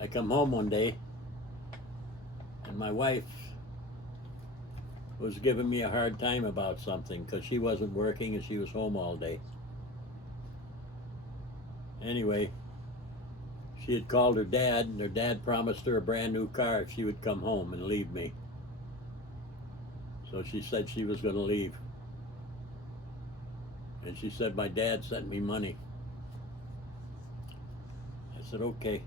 I come home one day, and my wife was giving me a hard time about something because she wasn't working and she was home all day. Anyway, she had called her dad, and her dad promised her a brand new car if she would come home and leave me. So she said she was going to leave. And she said, my dad sent me money. I said, okay.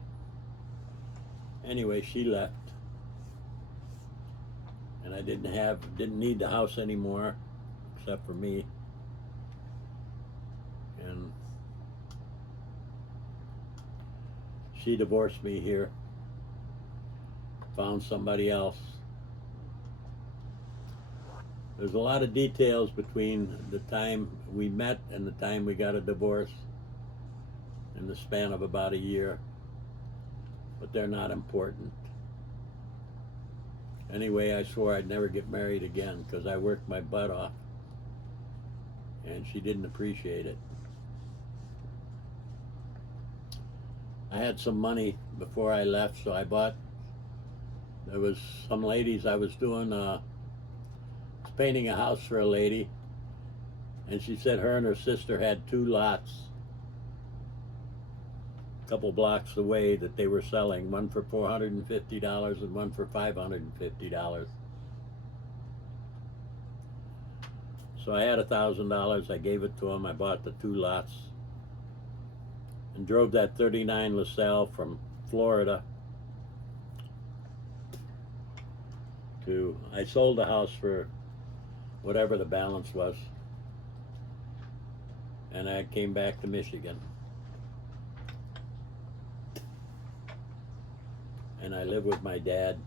Anyway, she left. And I didn't need the house anymore, except for me. And she divorced me here, found somebody else. There's a lot of details between the time we met and the time we got a divorce in the span of about a year, but they're not important. Anyway, I swore I'd never get married again because I worked my butt off, and she didn't appreciate it. I had some money before I left, so there was some ladies I was doing, painting a house for a lady, and she said her and her sister had 2 lots a couple blocks away that they were selling, one for $450 and one for $550. So I had $1,000. I gave it to them. I bought the 2 lots and drove that 39 LaSalle from Florida to, I sold the house for whatever the balance was, and I came back to Michigan, and I lived with my dad.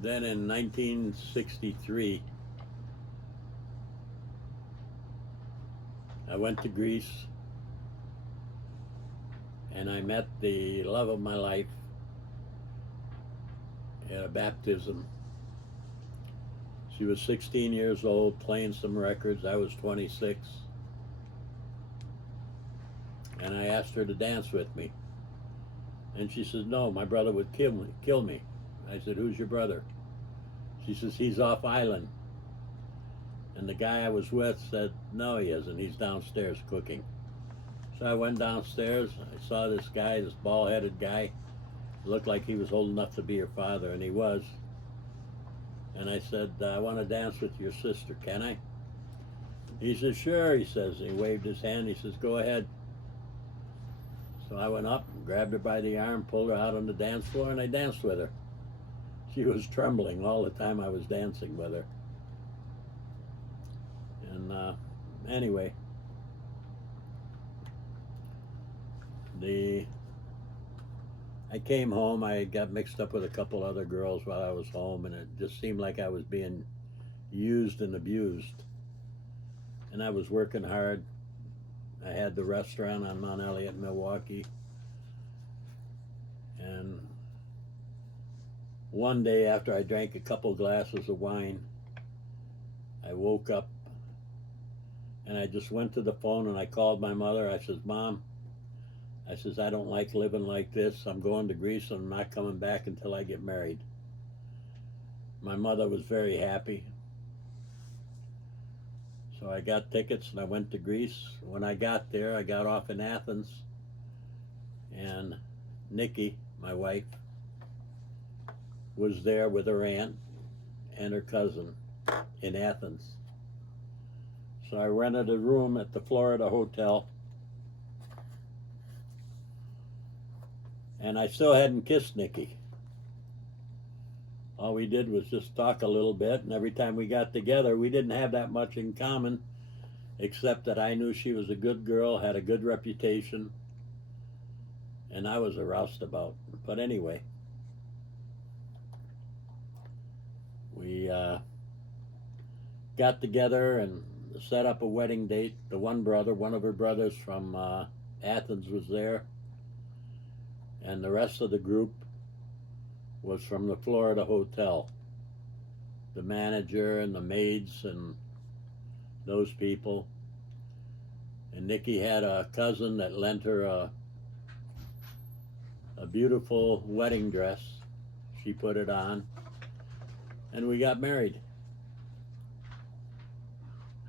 Then in 1963 I went to Greece, and I met the love of my life at a baptism. She was 16 years old, playing some records. I was 26. And I asked her to dance with me. And she says, no, my brother would kill me. I said, who's your brother? She says, he's off island. And the guy I was with said, no, he isn't. He's downstairs cooking. So I went downstairs. I saw this guy, this bald-headed guy. Looked like he was old enough to be her father, and he was. And I said, I want to dance with your sister, can I? He says, sure, he says. He waved his hand. He says, go ahead. So I went up and grabbed her by the arm, pulled her out on the dance floor, and I danced with her. She was trembling all the time I was dancing with her. And anyway, I came home. I got mixed up with a couple other girls while I was home, and it just seemed like I was being used and abused. And I was working hard. I had the restaurant on Mount Elliott in Milwaukee. And one day after I drank a couple glasses of wine, I woke up and I just went to the phone and I called my mother. I says, Mom, I says, I don't like living like this. I'm going to Greece and I'm not coming back until I get married. My mother was very happy. So I got tickets and I went to Greece. When I got there, I got off in Athens, and Nikki, my wife, was there with her aunt and her cousin in Athens. So I rented a room at the Florida hotel, and I still hadn't kissed Nikki. All we did was just talk a little bit, and every time we got together, we didn't have that much in common, except that I knew she was a good girl, had a good reputation, and I was a roustabout. But anyway, we got together and set up a wedding date. The one of her brothers from Athens was there, and the rest of the group was from the Florida hotel. The manager and the maids and those people. And Nikki had a cousin that lent her a beautiful wedding dress. She put it on, and we got married.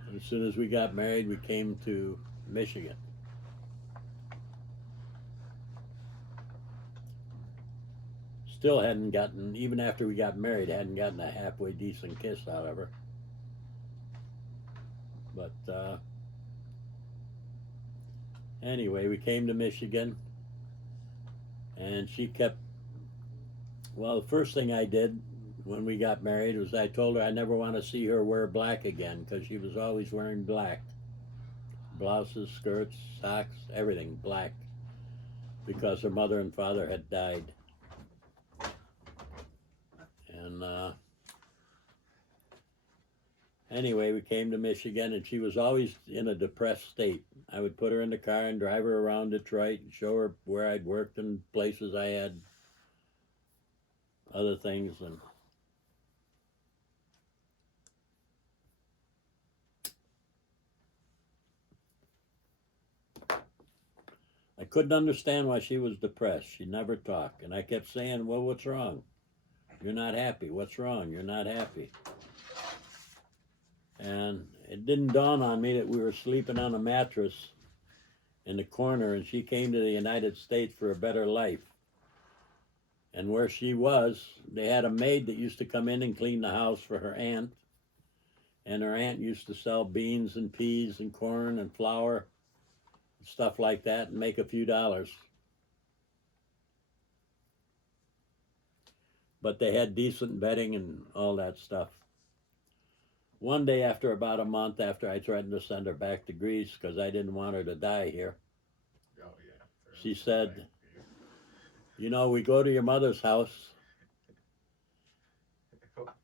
And as soon as we got married, we came to Michigan. Still hadn't gotten, even after we got married, hadn't gotten a halfway decent kiss out of her. But anyway, we came to Michigan, and she kept, well, the first thing I did when we got married was I told her I never want to see her wear black again, because she was always wearing black. Blouses, skirts, socks, everything black, because her mother and father had died. And anyway, we came to Michigan, and she was always in a depressed state. I would put her in the car and drive her around Detroit and show her where I'd worked and places I had, other things. And I couldn't understand why she was depressed. She never talked. And I kept saying, well, what's wrong? You're not happy. What's wrong? You're not happy. And it didn't dawn on me that we were sleeping on a mattress in the corner, and she came to the United States for a better life. And where she was, they had a maid that used to come in and clean the house for her aunt. And her aunt used to sell beans and peas and corn and flour, stuff like that, and make a few dollars. But they had decent bedding and all that stuff. One day, after about a month after I threatened to send her back to Greece because I didn't want her to die here, she said, you know, we go to your mother's house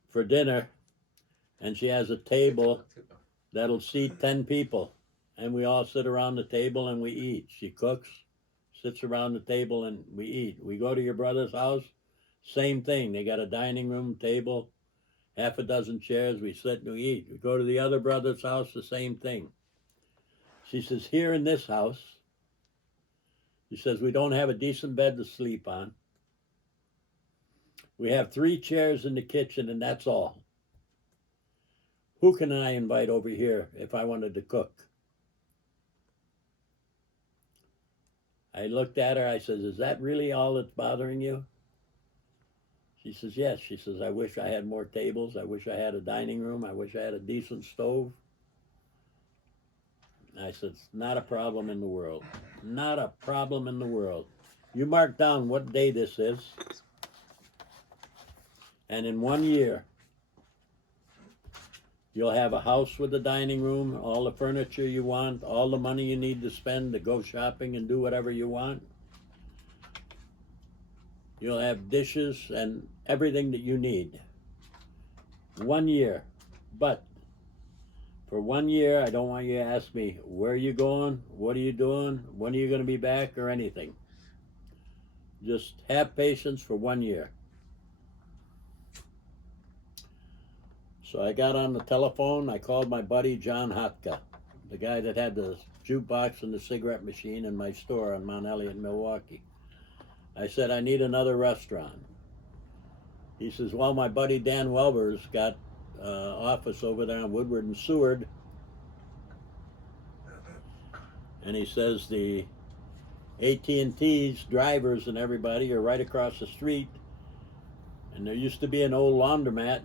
for dinner, and she has a table that'll seat 10 people, and we all sit around the table and we eat. She cooks, sits around the table, and we eat. We go to your brother's house, same thing. They got a dining room table, half a dozen chairs, we sit and we eat. We go to the other brother's house, the same thing. She says, here in this house, she says, we don't have a decent bed to sleep on. We have 3 chairs in the kitchen, and that's all. Who can I invite over here if I wanted to cook? I looked at her, I said, is that really all that's bothering you? She says, yes. She says, I wish I had more tables. I wish I had a dining room. I wish I had a decent stove. I said, it's not a problem in the world. Not a problem in the world. You mark down what day this is, and in 1 year, you'll have a house with a dining room, all the furniture you want, all the money you need to spend to go shopping and do whatever you want. You'll have dishes and everything that you need. 1 year. But for 1 year, I don't want you to ask me, where are you going? What are you doing? When are you going to be back? Or anything. Just have patience for 1 year. So I got on the telephone. I called my buddy John Hotka, the guy that had the jukebox and the cigarette machine in my store on Mount Elliott, Milwaukee. I said, I need another restaurant. He says, well, my buddy Dan Welber's got office over there on Woodward and Seward. And he says the AT&T's drivers and everybody are right across the street. And there used to be an old laundromat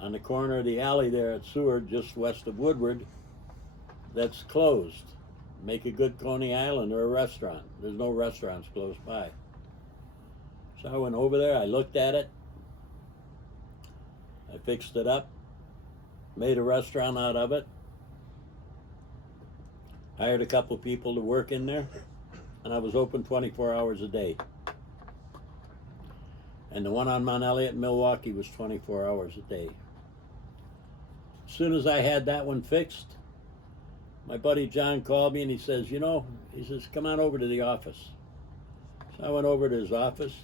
on the corner of the alley there at Seward, just west of Woodward, that's closed. Make a good Coney Island or a restaurant. There's no restaurants close by. So I went over there, I looked at it, I fixed it up, made a restaurant out of it, hired a couple people to work in there, and I was open 24 hours a day. And the one on Mount Elliott in Milwaukee was 24 hours a day. As soon as I had that one fixed, my buddy John called me and he says, you know, he says, come on over to the office. So I went over to his office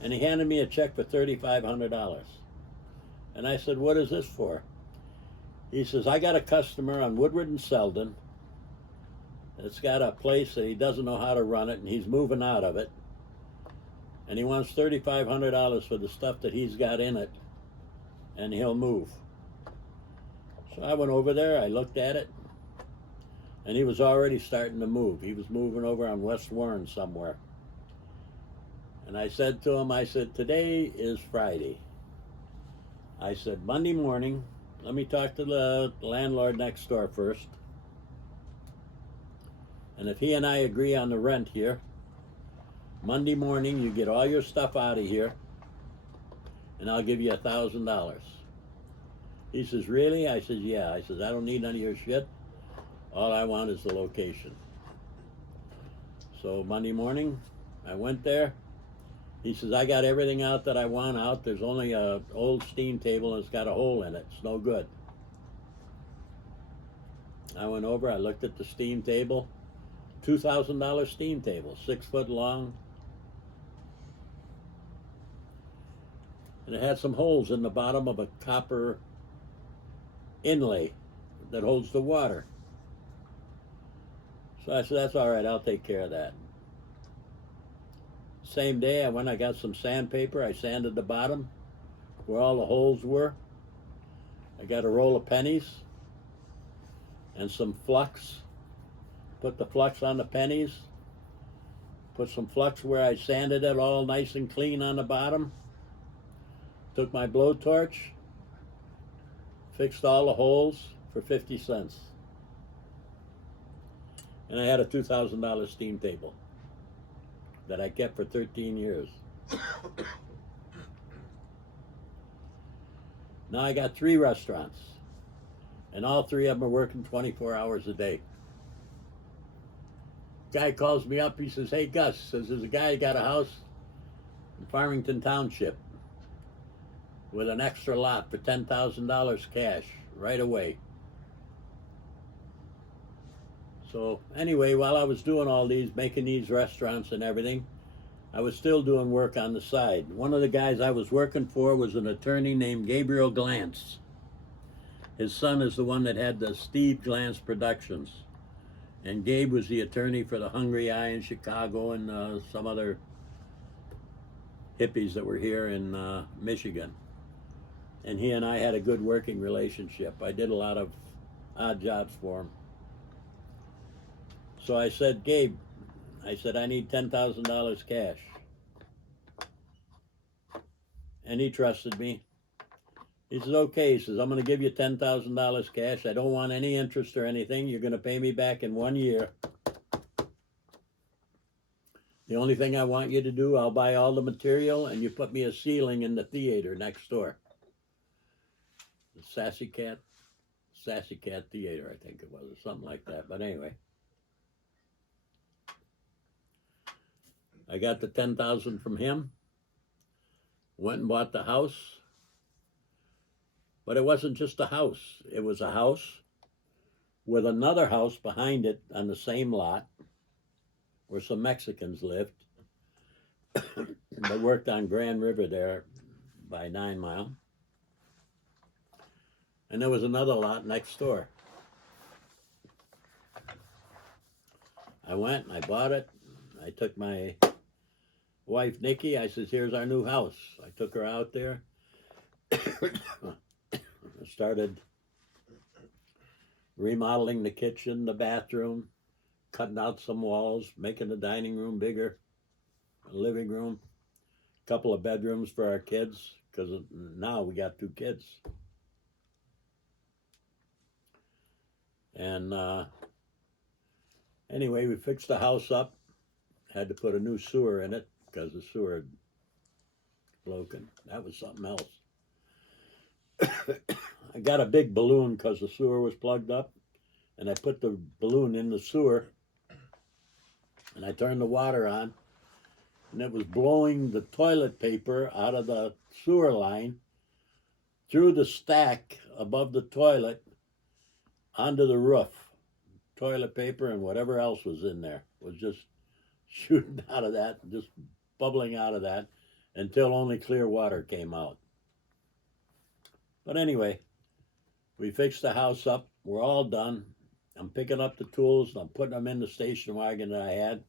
and he handed me a check for $3,500. And I said, what is this for? He says, I got a customer on Woodward and Selden It's got a place that he doesn't know how to run it, and he's moving out of it. And he wants $3,500 for the stuff that he's got in it, and he'll move. So I went over there, I looked at it, and he was already starting to move. He was moving over on West Warren somewhere. And I said to him, I said, today is Friday. I said, Monday morning, let me talk to the landlord next door first. And if he and I agree on the rent here, Monday morning you get all your stuff out of here, and I'll give you $1,000. He says, really? I says, yeah. I says, I don't need none of your shit. All I want is the location. So Monday morning, I went there. He says, I got everything out that I want out. There's only an old steam table and it's got a hole in it. It's no good. I went over, I looked at the steam table. $2,000 steam table, 6 foot long. And it had some holes in the bottom of a copper inlay that holds the water. So I said, that's all right, I'll take care of that. Same day, I got some sandpaper. I sanded the bottom where all the holes were. I got a roll of pennies and some flux. Put the flux on the pennies. Put some flux where I sanded it all nice and clean on the bottom. Took my blowtorch, fixed all the holes for 50 cents. And I had a $2,000 steam table that I kept for 13 years. Now I got 3 restaurants, and all 3 of them are working 24 hours a day. Guy calls me up, he says, hey Gus, says there's a guy who got a house in Farmington Township with an extra lot for $10,000 cash right away. So anyway, while I was doing all these, making these restaurants and everything, I was still doing work on the side. One of the guys I was working for was an attorney named Gabriel Glantz. His son is the one that had the Steve Glantz Productions. And Gabe was the attorney for the Hungry Eye in Chicago and some other hippies that were here in Michigan. And he and I had a good working relationship. I did a lot of odd jobs for him. So I said, Gabe, I said, I need $10,000 cash. And he trusted me. He says, okay. He says, I'm going to give you $10,000 cash. I don't want any interest or anything. You're going to pay me back in 1 year. The only thing I want you to do, I'll buy all the material and you put me a ceiling in the theater next door. The Sassy Cat Theater, I think it was, or something like that. But anyway. I got the $10,000 from him, went and bought the house, but it wasn't just a house. It was a house with another house behind it on the same lot where some Mexicans lived. They worked on Grand River there by 9 Mile. And there was another lot next door. I went and I bought it. I took my wife, Nikki, I says, here's our new house. I took her out there. Started remodeling the kitchen, the bathroom, cutting out some walls, making the dining room bigger, a living room, a couple of bedrooms for our kids, because now we got 2 kids. And anyway, we fixed the house up, had to put a new sewer in it, because the sewer had broken. That was something else. I got a big balloon because the sewer was plugged up, and I put the balloon in the sewer, and I turned the water on, and it was blowing the toilet paper out of the sewer line through the stack above the toilet onto the roof. Toilet paper and whatever else was in there was just shooting out of that, just bubbling out of that, until only clear water came out. But anyway, we fixed the house up. We're all done. I'm picking up the tools and I'm putting them in the station wagon that I had,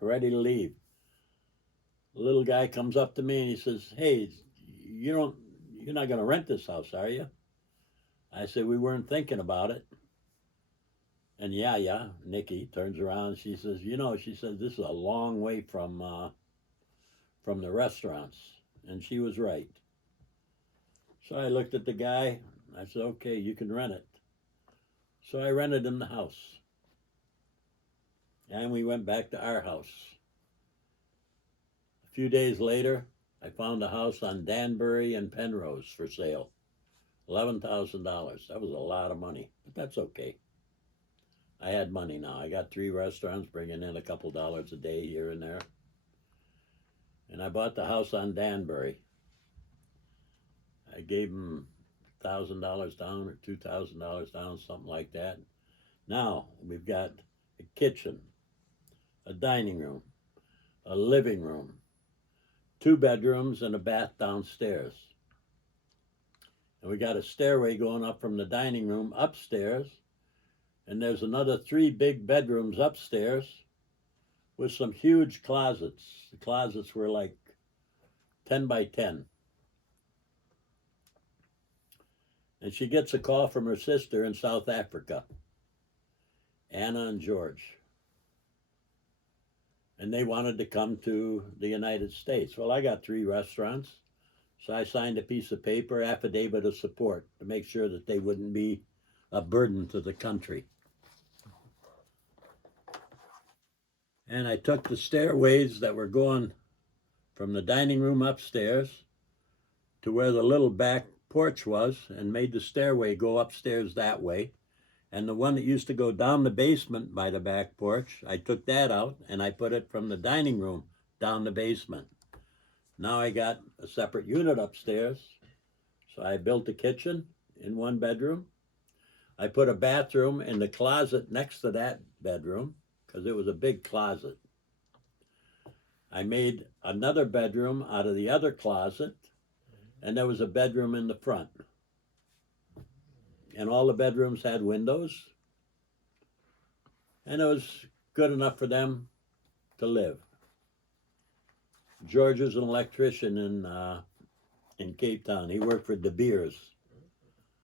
ready to leave. The little guy comes up to me and he says, "Hey, you're not going to rent this house, are you?" I said, "We weren't thinking about it." And yeah, Nikki turns around. She says, she said, "This is a long way from the restaurants," and she was right. So I looked at the guy. I said, "Okay, you can rent it." So I rented him the house, and we went back to our house. A few days later, I found a house on Danbury and Penrose for sale. $11,000. That was a lot of money, but that's okay. I had money now. I got 3 restaurants bringing in a couple dollars a day here and there. And I bought the house on Danbury. I gave them $1,000 down or $2,000 down, something like that. Now we've got a kitchen, a dining room, a living room, 2 bedrooms, and a bath downstairs. And we got a stairway going up from the dining room upstairs. And there's another 3 big bedrooms upstairs with some huge closets. The closets were like 10 by 10. And she gets a call from her sister in South Africa, Anna and George. And they wanted to come to the United States. Well, I got 3 restaurants. So I signed a piece of paper, affidavit of support, to make sure that they wouldn't be a burden to the country. And I took the stairways that were going from the dining room upstairs to where the little back porch was and made the stairway go upstairs that way. And the one that used to go down the basement by the back porch, I took that out and I put it from the dining room down the basement. Now I got a separate unit upstairs. So I built a kitchen in 1 bedroom. I put a bathroom in the closet next to that bedroom because it was a big closet. I made another bedroom out of the other closet, and there was a bedroom in the front. And all the bedrooms had windows, and it was good enough for them to live. George is an electrician in Cape Town. He worked for De Beers.